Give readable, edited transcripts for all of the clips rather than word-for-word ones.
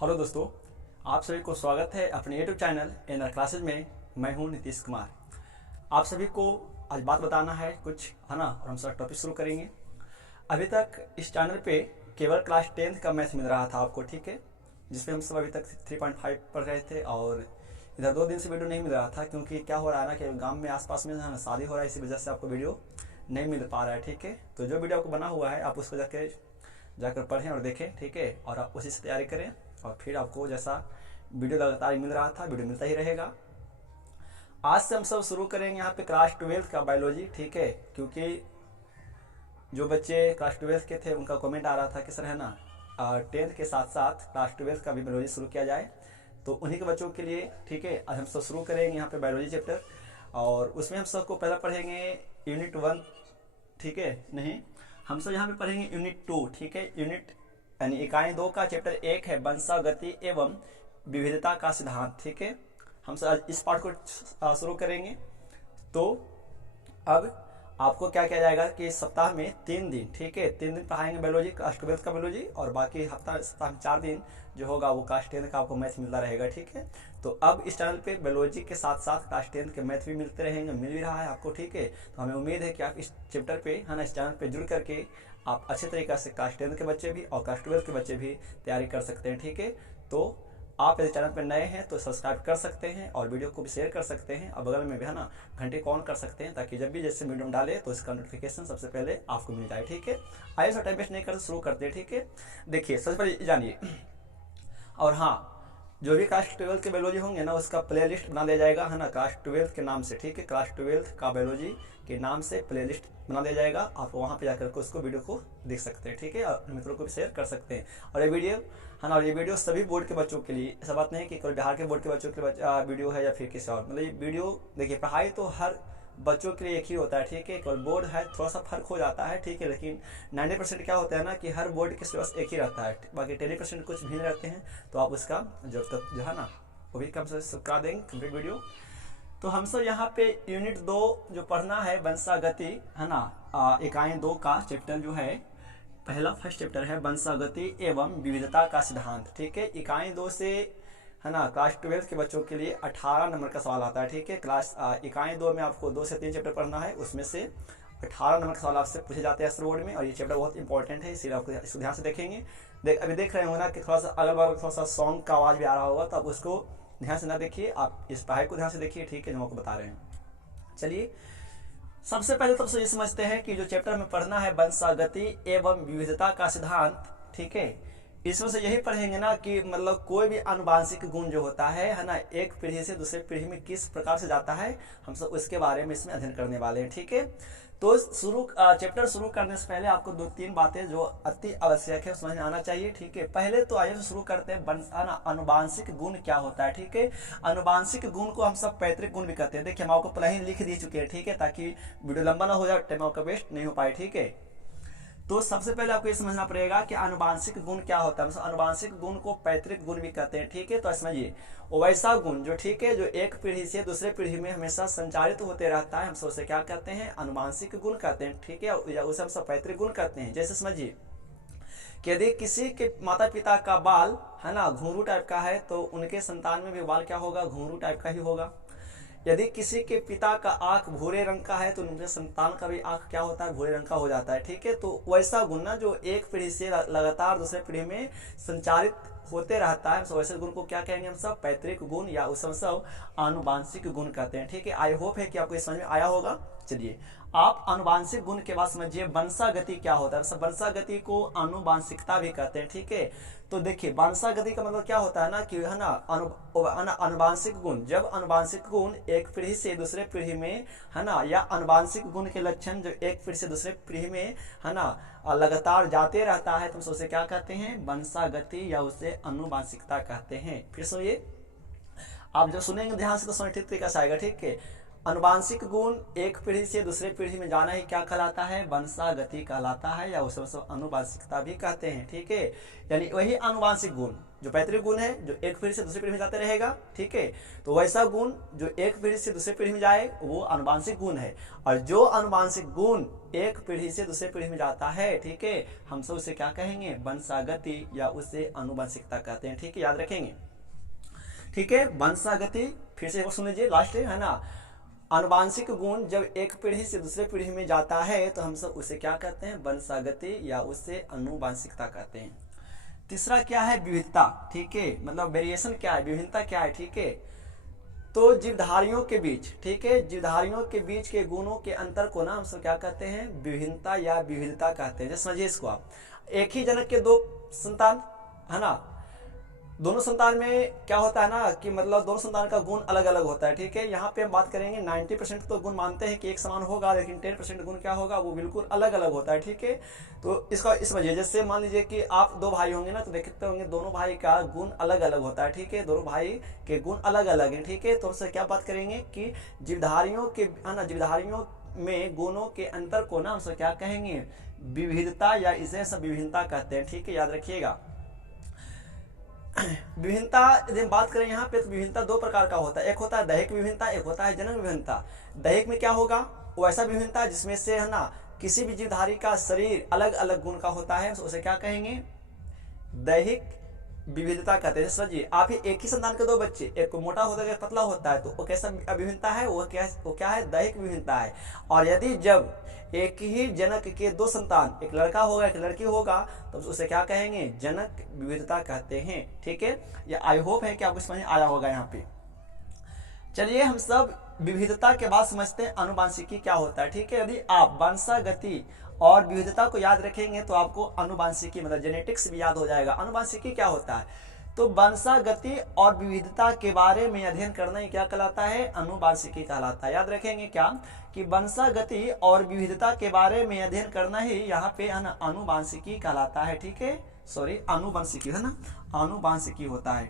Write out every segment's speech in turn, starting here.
Hello दोस्तों, आप सभी को स्वागत है अपने यूट्यूब चैनल एनआर क्लासेज में। मैं हूं नीतीश कुमार। आप सभी को आज बात बताना है कुछ, है ना, और हम सब टॉपिक शुरू करेंगे। अभी तक इस चैनल पे केवल क्लास 10th का मैथ मिल रहा था आपको, ठीक है, जिसमें हम सब अभी तक 3.5 पढ़ रहे थे। और इधर 2 दिन से वीडियो नहीं मिल रहा था क्योंकि क्या हो रहा है ना कि गाँव में आसपास में है ना शादी हो रहा है, इसी वजह से आपको वीडियो नहीं मिल पा रहा है, ठीक है। तो जो वीडियो आपको बना हुआ है आप उसको जाकर पढ़ें और देखें, ठीक है, और आप उसी से तैयारी करें। और फिर आपको जैसा वीडियो लगातार मिल रहा था वीडियो मिलता ही रहेगा। आज से हम सब शुरू करेंगे यहाँ पे क्लास 12th का बायोलॉजी, ठीक है, क्योंकि जो बच्चे क्लास 12th के थे उनका कमेंट आ रहा था कि सर है ना 10th के साथ साथ क्लास 12th का भी बायोलॉजी शुरू किया जाए। तो उन्हीं के बच्चों के लिए, ठीक है, आज हम सब शुरू करेंगे यहाँ पे बायोलॉजी चैप्टर। और उसमें हम सबको पहला पढ़ेंगे यूनिट 1, ठीक है, नहीं, हम सब यहाँ पे पढ़ेंगे यूनिट 2, ठीक है, यूनिट यानी इकाई 2 का चैप्टर 1 है वंशागति एवं विविधता का सिद्धांत, ठीक है। हम सब आज इस पार्ट को शुरू करेंगे। तो अब आपको क्या किया जाएगा कि सप्ताह में 3 दिन, ठीक है, 3 दिन पढ़ाएंगे बायोलॉजी, क्लास 12th का बायोलॉजी, और बाकी सप्ताह में 4 दिन जो होगा वो क्लास 10th का आपको मैथ मिलता रहेगा, ठीक है। तो अब इस चैनल पे बायोलॉजी के साथ साथ क्लास 10th के मैथ भी मिलते रहेंगे, मिल भी रहा है आपको, ठीक है। तो हमें उम्मीद है कि आप इस चैप्टर पे, है ना, इस चैनल पे जुड़ करके आप अच्छे तरीके से क्लास 10th के बच्चे भी और क्लास 12th के बच्चे भी तैयारी कर सकते हैं, ठीक है। तो आप यदि चैनल पर नए हैं तो सब्सक्राइब कर सकते हैं और वीडियो को भी शेयर कर सकते हैं, और बगल में भी, है ना, घंटे को ऑन कर सकते हैं ताकि जब भी जैसे वीडियो में डाले तो इसका नोटिफिकेशन सबसे पहले आपको मिल जाए, ठीक है। आइए टाइम वेस्ट नहीं करते, शुरू करते हैं, ठीक है। देखिए सबसे पहले जानिए, और हाँ, जो भी क्लास 12th के बायोलॉजी होंगे ना उसका प्ले लिस्ट बना दिया जाएगा, है ना, क्लास 12th के नाम से, ठीक है, क्लास 12th का बायोलॉजी के नाम से प्ले लिस्ट बना दिया जाएगा। आप वहाँ पे जाकर के उसको वीडियो को देख सकते हैं, ठीक है, और मित्रों को भी शेयर कर सकते हैं। और ये वीडियो, है ना, और ये वीडियो सभी बोर्ड के बच्चों के लिए, ऐसा बात नहीं कि केवल बिहार के बोर्ड के बच्चों के वीडियो है या फिर किसी और, मतलब ये वीडियो देखिए, पढ़ाई तो हर बच्चों के लिए एक ही होता है, ठीक है, केवल बोर्ड है थोड़ा सा फर्क हो जाता है, ठीक है, लेकिन 90% क्या होता है ना कि हर बोर्ड के सिलेबस एक ही रहता है, बाकी 10% कुछ भिन्न रहते हैं। तो आप उसका जब तक जो है ना वो भी कम से करा देंगे कंप्लीट वीडियो। तो हम सब यहाँ पे यूनिट 2 जो पढ़ना है वंशागति, है ना, इकाई 2 का चैप्टर जो है फर्स्ट चैप्टर है वंशागति एवं विविधता का सिद्धांत, ठीक है। इकाई 2 से, है ना, क्लास 12th के बच्चों के लिए 18 नंबर का सवाल आता है, ठीक है। इकाई 2 में आपको 2 से 3 चैप्टर पढ़ना है, उसमें से 18 नंबर का सवाल आपसे पूछे जाते हैं बोर्ड में, और ये चैप्टर बहुत इंपॉर्टेंट है, इसीलिए आपको इसको ध्यान से देखेंगे। अभी देख रहे हो ना कि थोड़ा सा अगल बगल थोड़ा सा सॉन्ग का आवाज़ भी आ रहा होगा, तो आप उसको ध्यान से ना देखिए, आप इस पढ़ाई को ध्यान से देखिए, ठीक है, जो आपको बता रहे हैं। चलिए सबसे पहले तो ये समझते हैं कि जो चैप्टर में पढ़ना है वंशागति एवं विविधता का सिद्धांत, ठीक है, इसमें से यही पढ़ेंगे ना कि मतलब कोई भी आनुवांशिक गुण जो होता है ना, एक पीढ़ी से दूसरे पीढ़ी में किस प्रकार से जाता है, हम सब उसके बारे में इसमें अध्ययन करने वाले हैं, ठीक है। तो चैप्टर शुरू करने से पहले आपको 2-3 बातें जो अति आवश्यक है समझ में आना चाहिए, ठीक है। पहले तो आइए शुरू करते हैं आनुवांशिक गुण क्या होता है, ठीक है। आनुवांशिक गुण को हम सब पैतृक गुण भी कहते हैं। देखिए हम आपको पहले ही लिख दे चुके हैं, ठीक है, ताकि वीडियो लंबा ना हो जाए, टाइम आपका वेस्ट नहीं हो पाए, ठीक है। तो सबसे पहले आपको ये समझना पड़ेगा कि आनुवांशिक गुण क्या होता है। आनुवांशिक गुण को पैतृक गुण भी कहते हैं, ठीक है। तो समझिए वैसा गुण जो, ठीक है, जो एक पीढ़ी से दूसरे पीढ़ी में हमेशा संचारित होते रहता है, हम सब उसे क्या कहते हैं, आनुवांशिक गुण कहते हैं, ठीक है, या उसे हम सब पैतृक गुण कहते हैं। जैसे समझिए कि यदि किसी के माता पिता का बाल, है ना, घुंघरू टाइप का है तो उनके संतान में भी बाल क्या होगा, घुंघरू टाइप का ही होगा। यदि किसी के पिता का आंख भूरे रंग का है तो उनके संतान का भी आंख क्या होता है, भूरे रंग का हो जाता है, ठीक है। तो वैसा गुण ना जो एक पीढ़ी से लगातार दूसरे पीढ़ी में संचारित होते रहता है, वैसे गुण को क्या कहेंगे हम सब, पैतृक गुण, या उस सब आनुवांशिक गुण कहते हैं, ठीक है। आई होप है कि आपको समझ में आया होगा। चलिए आप आनुवांशिक गुण के बाद समझिए वंशागति क्या होता है। वंशागति को आनुवांशिकता भी कहते हैं, ठीक है। तो देखिए वंशागति का मतलब क्या होता है ना कि, है ना, आनुवांशिक गुण, जब आनुवांशिक गुण एक पीढ़ी से दूसरे पीढ़ी में, है ना, या आनुवांशिक गुण के लक्षण जो एक पीढ़ी से दूसरे पीढ़ी में, है ना, लगातार जाते रहता है, तो उसे क्या कहते हैं, वंशागति, या उसे आनुवांशिकता कहते हैं। फिर सुनिए, आप जब सुनेंगे ध्यान से तो समझ ठीक तरीके से आएगा, ठीक है। अनुवांशिक गुण एक पीढ़ी से दूसरे पीढ़ी में जाना ही क्या कहलाता है, वंशागति कहलाता है, या उसे अनुवांशिकता भी कहते हैं। ठीक है, यानी वही अनुवांशिक गुण जो पैतृक गुण है जो एक पीढ़ी से दूसरी पीढ़ी में जाते रहेगा। ठीक है, तो वैसा गुण जो एक पीढ़ी से दूसरी पीढ़ी में जाए वो अनुवांशिक गुण है, और जो अनुवांशिक गुण एक पीढ़ी से दूसरे पीढ़ी में जाता है, ठीक है, हम सब उसे क्या कहेंगे, वंशागति या उसे अनुवांशिकता कहते हैं। ठीक है, याद रखेंगे। ठीक है, वंशागति फिर से सुन लीजिए, लास्ट है ना, अनुवांशिक गुण जब एक पीढ़ी से दूसरे पीढ़ी में जाता है तो हम सब उसे क्या कहते हैं, वंशागति या उसे अनुवांशिकता कहते हैं। तीसरा क्या है, विविधता। ठीक है, मतलब वेरिएशन क्या है, विभिन्नता क्या है। ठीक है, तो जीवधारियों के बीच, ठीक है, जीवधारियों के बीच के गुणों के अंतर को ना हम सब क्या कहते हैं, विभिन्नता या विविधता कहते हैं। समझिए इसको आप, एक ही जनक के दो संतान है ना, दोनों संतान में क्या होता है ना कि मतलब दोनों संतान का गुण अलग अलग होता है। ठीक है, यहाँ पे हम बात करेंगे 90% तो गुण मानते हैं कि एक समान होगा, लेकिन 10% गुण क्या होगा, वो बिल्कुल अलग अलग होता है। ठीक है, तो इसका इस वजह जैसे मान लीजिए कि आप दो भाई होंगे ना, तो देखते होंगे दोनों भाई का गुण अलग अलग होता है। ठीक है, दोनों भाई के गुण अलग अलग हैं। ठीक है, तो उससे क्या बात करेंगे कि जीवधारियों के है ना, जीवधारियों में गुणों के अंतर को ना हम क्या कहेंगे, विविधता या इसे सब विभिन्नता कहते हैं। ठीक है, याद रखिएगा। विभिन्नता यदि हम बात करें यहाँ पे, तो विभिन्नता दो प्रकार का होता है, एक होता है दैहिक विभिन्नता, एक होता है जनन विभिन्नता। दैहिक में क्या होगा, वो ऐसा विभिन्नता जिसमें से है ना किसी भी जीवधारी का शरीर अलग अलग गुण का होता है, उसे क्या कहेंगे, दैहिक विविधता कहते हैं। समझिए आप ही एक ही संतान के दो बच्चे, एक मोटा होता है एक पतला होता है, तो वो कैसा विभिन्नता है, वो क्या है, दैहिक विभिन्नता है। और यदि जब एक ही जनक के दो संतान, एक लड़का होगा एक लड़की होगा, तो उसे क्या कहेंगे, जनक विविधता कहते हैं। ठीक है, ये आई होप है कि आपको समझ आया होगा यहाँ पे। चलिए हम सब विविधता के बाद समझते हैं अनुवांशिकी क्या होता है। ठीक है, यदि आप वंशागति और विविधता को याद रखेंगे तो आपको अनुवांशिकी मतलब जेनेटिक्स भी याद हो जाएगा। अनुवांशिकी क्या होता है, तो वंशागति और विविधता के बारे में अध्ययन करना ही क्या कहलाता है, अनुवांशिकी कहलाता है। याद रखेंगे क्या कि वंशागति और विविधता के बारे में अध्ययन करना ही यहाँ पे है ना अनुवांशिकी कहलाता है। ठीक है, सॉरी अनुवांशिकी है ना, अनुवांशिकी होता है,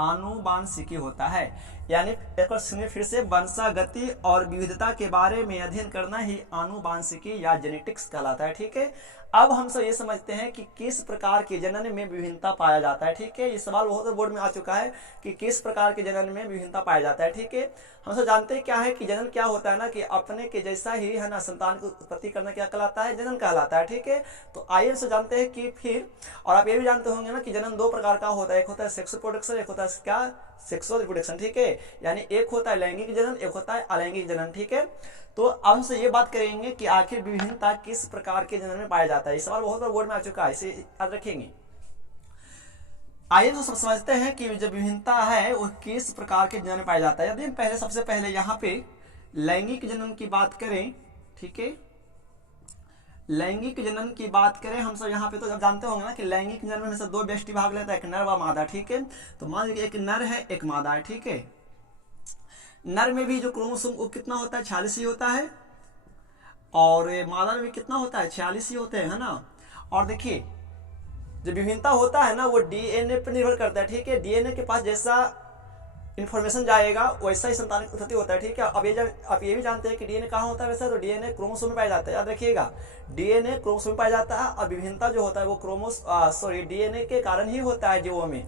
अनुवांशिकी होता है। यानी एक बार सुनिए फिर से, वंशागति और विविधता के बारे में अध्ययन करना ही आनुवांशिकी या जेनेटिक्स कहलाता है। ठीक है, अब हम सब ये समझते हैं कि किस प्रकार के जनन में विभिन्नता पाया जाता है। ठीक है, ये सवाल बहुत बोर्ड में आ चुका है कि किस प्रकार के जनन में विभिन्नता पाया जाता है। ठीक है, हम सब जानते हैं क्या है कि जनन क्या होता है ना, कि अपने के जैसा ही है ना संतान की उत्पत्ति करना क्या कहलाता है, जनन कहलाता है। ठीक है, तो आइए से जानते हैं कि फिर, और आप ये भी जानते होंगे ना कि जनन दो प्रकार का होता है, एक होता है सेक्सुअल प्रोडक्शन, एक होता है क्या, सेक्सुअल रिप्रोडक्शन। ठीक है, यानी एक होता है लैंगिक जनन, एक होता है अलैंगिक जनन। ठीक है, तो अब हमसे ये बात करेंगे कि आखिर विभिन्नता किस प्रकार के जनन में पाया जाता है। ये सवाल बहुत बार बोर्ड में आ चुका है, इसे याद रखेंगे। आइए तो समझते हैं कि जो विभिन्नता है वो किस प्रकार के जनन में पाया जाता है। यदि हम पहले सबसे पहले यहाँ पे लैंगिक जनन की बात करें, ठीक है, लैंगिक जनन की बात करें हम सब यहाँ पे, तो जब जानते होंगे ना कि लैंगिक जनन में से दो व्यक्ति भाग लेता है, एक नर व मादा। ठीक है, तो मान लीजिए एक नर है एक मादा है। ठीक है, नर में भी जो क्रोमोसोम वो कितना होता है, 46 ही होता है, और मादा में भी कितना होता है, 46 ही होते हैं, है ना। और देखिए जो विभिन्नता होता है ना वो डीएनए पर निर्भर करता है। ठीक है, डीएनए के पास जैसा इन्फॉर्मेशन जाएगा वैसा ही संतान की उत्पत्ति होता है। ठीक है, अब ये भी जानते हैं कि डीएनए कहाँ होता है वैसा, तो डीएनए क्रोमोसोम में पाया जाता है। याद रखिएगा, डीएनए क्रोमोसोम में पाया जाता है, और विभिन्नता जो होता है वो डीएनए के कारण ही होता है जीवों में।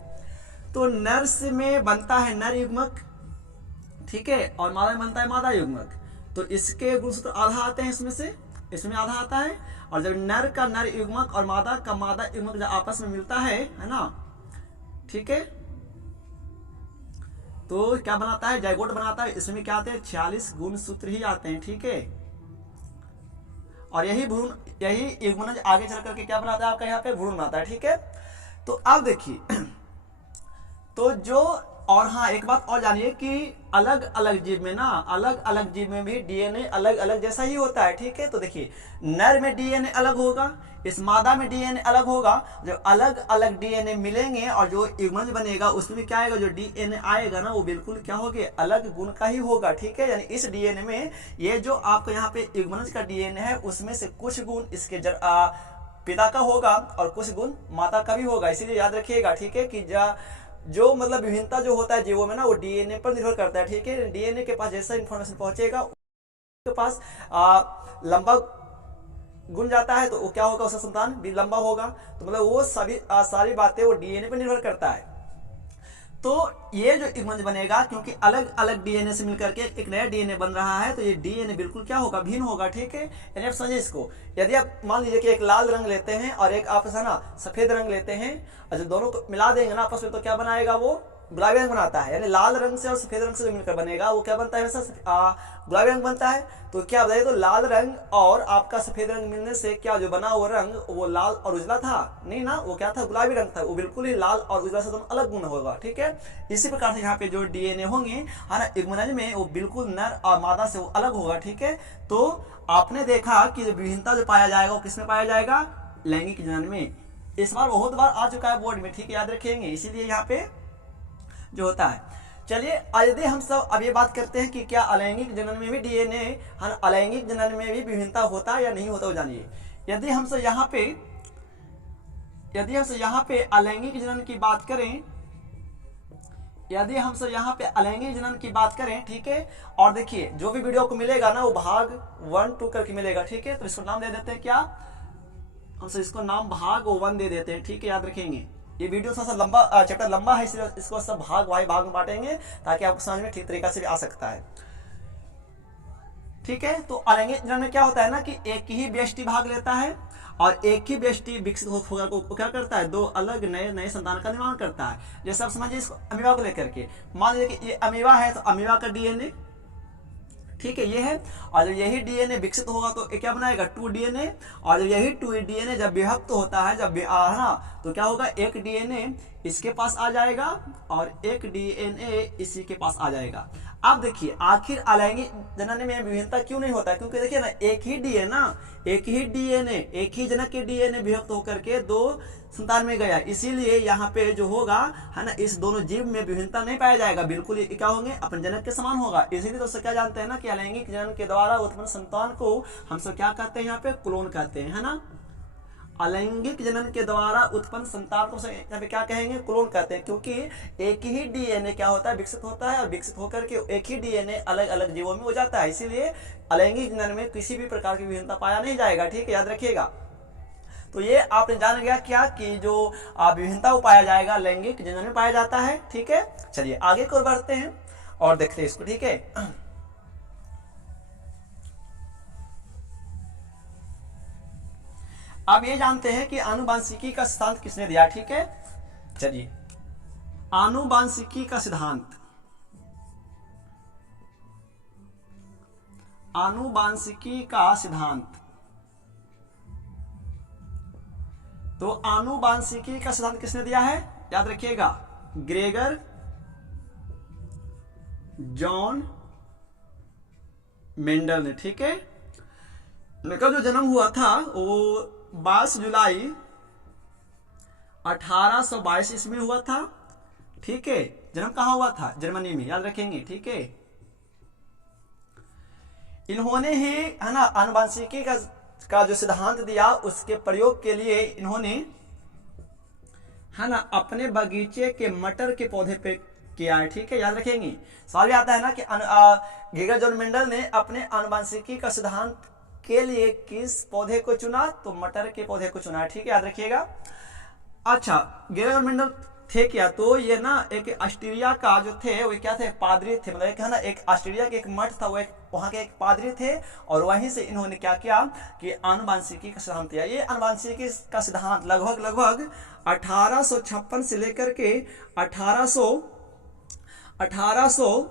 तो नर से में बनता है नर युग्मक, ठीक है, और मादा में बनता है मादा युग्मक। तो इसके गुणसूत्र आधा आते हैं, इसमें आधा आता है। और जब नर का नर युग्मक और मादा का मादा युग्मक जब आपस में मिलता है ना, ठीक है, तो क्या बनाता है, जाइगोट बनाता है। इसमें क्या आते हैं, 46 गुणसूत्र ही आते हैं। ठीक है, और यही युग्मनज आगे चल करके क्या बनाता है, आपका यहाँ पे भ्रूण बनाता है। ठीक है, तो अब देखिए तो जो, और हाँ एक बात और जानिए कि अलग अलग जीव में भी डीएनए अलग अलग जैसा ही होता है। ठीक है, तो देखिए नर में डीएनए अलग होगा, इस मादा में डीएनए अलग होगा। जब अलग अलग डीएनए मिलेंगे और जो युग्मनज बनेगा उसमें क्या आएगा, जो डीएनए आएगा ना वो बिल्कुल क्या होगा, अलग गुण का ही होगा। ठीक है, यानी इस डीएनए में ये जो आपको यहाँ पे युग्मनज का डीएनए है उसमें से कुछ गुण इसके पिता का होगा और कुछ गुण माता का भी होगा। इसीलिए याद रखिएगा, ठीक है, कि जो मतलब विभिन्नता जो होता है जीवों में ना, वो डीएनए पर निर्भर करता है। ठीक है, डीएनए के पास जैसा इन्फॉर्मेशन पहुंचेगा के पास लंबा गुण जाता है, तो वो क्या होगा, उसका संतान भी लंबा होगा। तो मतलब वो सभी सारी बातें वो डीएनए पर निर्भर करता है। तो ये जो युग्मज बनेगा, क्योंकि अलग अलग डीएनए से मिलकर के एक नया डीएनए बन रहा है, तो ये डीएनए बिल्कुल क्या होगा, भिन्न होगा। ठीक है, यानी आप समझिए इसको। यदि आप मान लीजिए कि एक लाल रंग लेते हैं और एक आप है ना सफेद रंग लेते हैं, और जब दोनों को मिला देंगे ना आपस में, तो क्या बनाएगा, वो गुलाबी रंग बनाता है। यानी लाल रंग से और सफेद रंग से जो मिलकर बनेगा वो क्या बनता है, हमेशा गुलाबी रंग बनता है। तो क्या बताइए, तो लाल रंग और आपका सफेद रंग मिलने से क्या जो बना वो रंग, वो लाल और उजला था नहीं ना, वो क्या था, गुलाबी रंग था। वो बिल्कुल ही लाल और उजला से दोनों अलग गुण होगा। ठीक है, इसी प्रकार से यहाँ पे जो डीएनए होंगे है ना युग्मनज में, वो बिल्कुल नर और मादा से वो अलग होगा। ठीक है, तो आपने देखा कि विभिन्नता जो पाया जाएगा वो किसमें पाया जाएगा, लैंगिक जनन में। इस बार बहुत बार आ चुका है बोर्ड में। ठीक है, याद रखेंगे, इसीलिए यहाँ पे जो होता है। चलिए यदि हम सब अब ये बात करते हैं कि क्या अलैंगिक जनन में भी डीएनए, अलैंगिक जनन में भी विभिन्नता होता है या नहीं होता, वो जानिए। यदि हम सब यहाँ पे अलैंगिक जनन की बात करें, यदि हम सब यहाँ पे अलैंगिक जनन की बात करें, ठीक है, और देखिए जो भी वीडियो को मिलेगा ना, वो भाग 1, 2 करके मिलेगा। ठीक है, तो इसको नाम दे देते हैं क्या, हम सब इसको नाम भाग 1 दे देते हैं। ठीक है, याद रखेंगे। ये वीडियो थोड़ा सा लंबा, चैप्टर लंबा है, इसलिए इसको सब भाग में बांटेंगे, ताकि आपको समझ में ठीक तरीका से भी आ सकता है। ठीक है, तो अलैंगिक जनन में क्या होता है ना कि एक ही व्यष्टि भाग लेता है, और एक ही व्यष्टि विकसित होकर को क्या करता है, 2 अलग नए संतान का निर्माण करता है। जैसे आप समझिए इसको अमीबा को लेकर के, मान लीजिए कि ये अमीबा है, तो अमीबा का डीएनए, ठीक है, ये है, और जब यही डीएनए विकसित होगा तो क्या बनाएगा, 2 डीएनए, और जब यही 2 डीएनए जब विभक्त होता है, जब ना, तो क्या होगा, एक डीएनए इसके पास आ जाएगा और एक डीएनए इसी के पास आ जाएगा। अब देखिए आखिर अलैंगिक जनन में विभिन्नता क्यों नहीं होता है, क्योंकि देखिए ना एक ही डीएनए एक ही जनक के डीएनए विभक्त होकर के 2 संतान में गया, इसीलिए यहाँ पे जो होगा है ना, इस दोनों जीव में विभिन्नता नहीं पाया जाएगा, बिल्कुल ही क्या होंगे, अपन जनक के समान होगा। इसीलिए दोस्तों क्या जानते हैं ना कि अलैंगिक जनन के द्वारा उत्पन्न संतान को हम सब क्या कहते हैं, यहाँ पे क्लोन कहते हैं, है ना। अलैंगिक जनन के द्वारा उत्पन्न संतान को यहाँ पे क्या कहेंगे, क्लोन कहते हैं, क्योंकि एक ही डीएनए क्या होता है, विकसित होता है, और विकसित होकर के एक ही डीएनए अलग अलग जीवों में हो जाता है। इसीलिए अलैंगिक जनन में किसी भी प्रकार की विभिन्नता पाया नहीं जाएगा। ठीक है, याद रखिएगा। तो ये आपने जान गया क्या कि जो विभिन्नता वो पाया जाएगा लैंगिक जनन में पाया जाता है। ठीक है, चलिए आगे की ओर बढ़ते हैं और देखते हैं इसको। ठीक है, अब ये जानते हैं कि आनुवांशिकी का सिद्धांत किसने दिया। ठीक है, चलिए आनुवांशिकी का सिद्धांत, आनुवांशिकी का सिद्धांत, तो आनुवांशिकी का सिद्धांत किसने दिया है, याद रखिएगा, ग्रेगर जॉन मेंडल ने। ठीक है, इनका जो जन्म हुआ था वो 22 जुलाई 1822 ईस्वी में हुआ था। ठीक है, जन्म कहाँ हुआ था, जर्मनी में, याद रखेंगे। ठीक है, इन्होंने ही है ना आनुवांशिकी का जो सिद्धांत दिया, उसके प्रयोग के लिए इन्होंने है ना अपने बगीचे के मटर के पौधे पे किया है। ठीक है, याद रखेंगे। सवाल भी आता है ना कि ग्रेगर जॉन मेंडल ने अपने आनुवांशिकी का सिद्धांत के लिए किस पौधे को चुना, तो मटर के पौधे को चुना है। ठीक है, याद रखिएगा। अच्छा, ग्रेगर जॉन मेंडल थे क्या, तो ये ना एक ऑस्ट्रेलिया का जो थे वो क्या थे, पादरी थे, मतलब है ना एक ऑस्ट्रेलिया के एक मठ था, वो वहाँ के एक पादरी थे, और वहीं से इन्होंने क्या किया कि आनुवांशिकी का सिद्धांत दिया। ये आनुवांशिकी का सिद्धांत लगभग 1856 से लेकर के 1800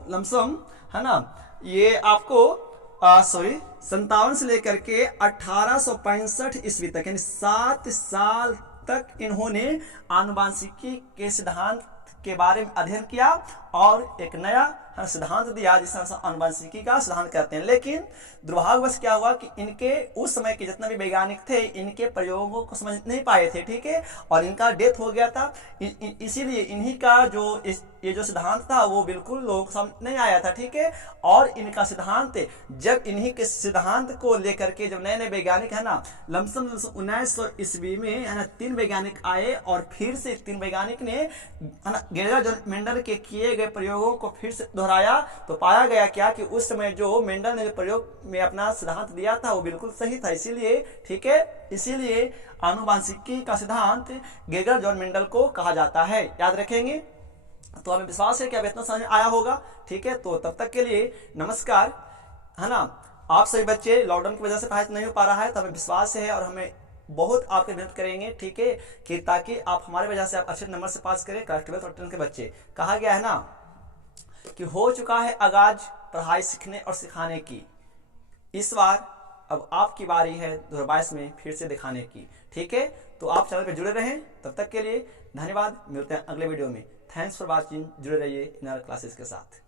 लमसम है ना, ये आपको 57 से लेकर के 1865 ईस्वी तक, यानी 7 साल तक इन्होंने आनुवांशिकी के सिद्धांत के बारे में अध्ययन किया और एक नया सिद्धांत दिया जिसे आनुवंशिकी का सिद्धांत कहते हैं। लेकिन दुर्भाग्यवश क्या हुआ कि इनके उस समय के जितने भी वैज्ञानिक थे इनके प्रयोगों को समझ नहीं पाए थे, ठीक है, और इनका डेथ हो गया था। इसीलिए इन्हीं का जो ये जो सिद्धांत था वो बिल्कुल लोगों को समझ नहीं आया था, ठीक है। और इनका सिद्धांत जब इन्हीं के सिद्धांत को लेकर के जब नए नए वैज्ञानिक है ना लमसम 1900 ईस्वी में है ना 3 वैज्ञानिक आए और फिर से 3 वैज्ञानिक ने है ना गेरर जॉन मेंडल के किए गए प्रयोगों को फिर से दोहराया, तो पाया गया क्या कि उस समय जो मेंडल ने जो प्रयोग में अपना सिद्धांत दिया था वो बिल्कुल सही था। इसीलिए ठीक है, इसीलिए आनुवंशिकी का सिद्धांत गेरर जॉन मेंडल को कहा जाता है, याद रखेंगे। तो हमें विश्वास है कि अब इतना समझ आया होगा, ठीक है। तो तब तक के लिए नमस्कार, है ना। आप सभी बच्चे लॉकडाउन की वजह से पढ़ाई नहीं हो पा रहा है, तो हमें विश्वास है और हमें बहुत आपकी मेहनत करेंगे, ठीक है, कि ताकि आप हमारे वजह से आप अच्छे नंबर से पास करें क्लास 12 और 10 के बच्चे। कहा गया है ना कि हो चुका है आगाज पढ़ाई सीखने और सिखाने की, इस बार अब आपकी बारी है 2022 में फिर से दिखाने की, ठीक है। तो आप चैनल पे जुड़े रहें, तब तक के लिए धन्यवाद। मिलते हैं अगले वीडियो में। Thanks for watching. जुड़े रहिए इन आवर क्लासेस के साथ।